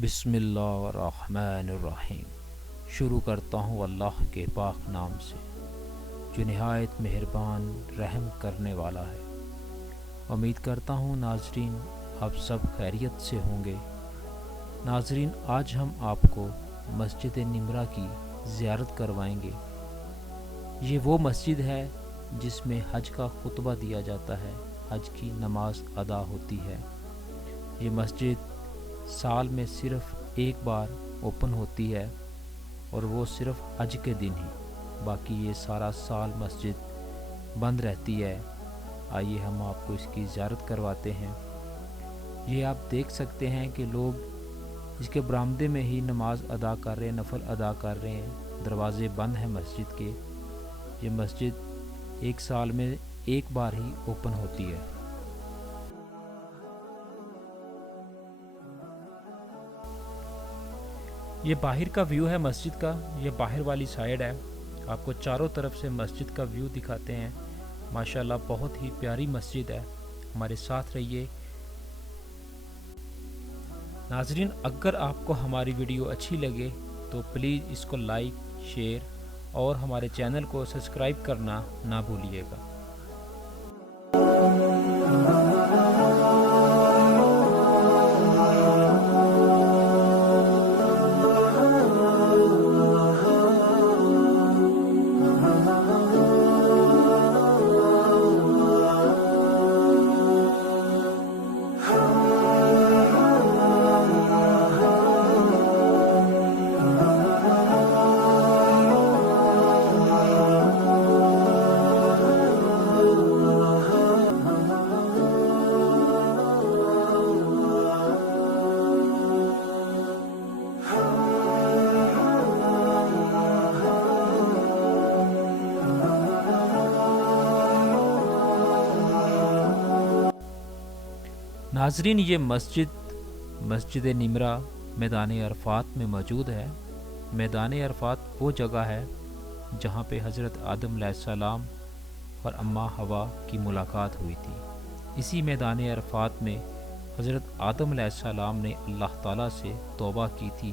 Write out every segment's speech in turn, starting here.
बिस्मिल्लाहिर्रहमानिर्रहीम। शुरू करता हूँ अल्लाह के पाक नाम से जो निहायत मेहरबान रहम करने वाला है। उम्मीद करता हूँ नाजरीन आप सब खैरियत से होंगे। नाजरीन, आज हम आपको मस्जिद निमरा की ज़ियारत करवाएंगे। ये वो मस्जिद है जिसमें हज का खुतबा दिया जाता है, हज की नमाज अदा होती है। ये मस्जिद साल में सिर्फ़ एक बार ओपन होती है और वो सिर्फ़ हज के दिन ही, बाकी ये सारा साल मस्जिद बंद रहती है। आइए हम आपको इसकी ज़ियारत करवाते हैं। ये आप देख सकते हैं कि लोग इसके बरामदे में ही नमाज अदा कर रहे हैं, नफल अदा कर रहे हैं। दरवाज़े बंद हैं मस्जिद के। ये मस्जिद एक साल में एक बार ही ओपन होती है। ये बाहर का व्यू है मस्जिद का। ये बाहर वाली साइड है। आपको चारों तरफ से मस्जिद का व्यू दिखाते हैं। माशाल्लाह बहुत ही प्यारी मस्जिद है। हमारे साथ रहिए। नाजरीन, अगर आपको हमारी वीडियो अच्छी लगे तो प्लीज़ इसको लाइक, शेयर और हमारे चैनल को सब्सक्राइब करना ना भूलिएगा। नाजरीन, ये मस्जिद निमरा मैदान अरफात में मौजूद है। मैदान अरफात वो जगह है जहाँ पे हज़रत आदम अलैहिस्सलाम और अम्मा हवा की मुलाकात हुई थी। इसी मैदान अरफात में हज़रत आदम अलैहिस्सलाम ने अल्लाह ताला से तौबा की थी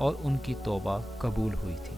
और उनकी तौबा कबूल हुई थी।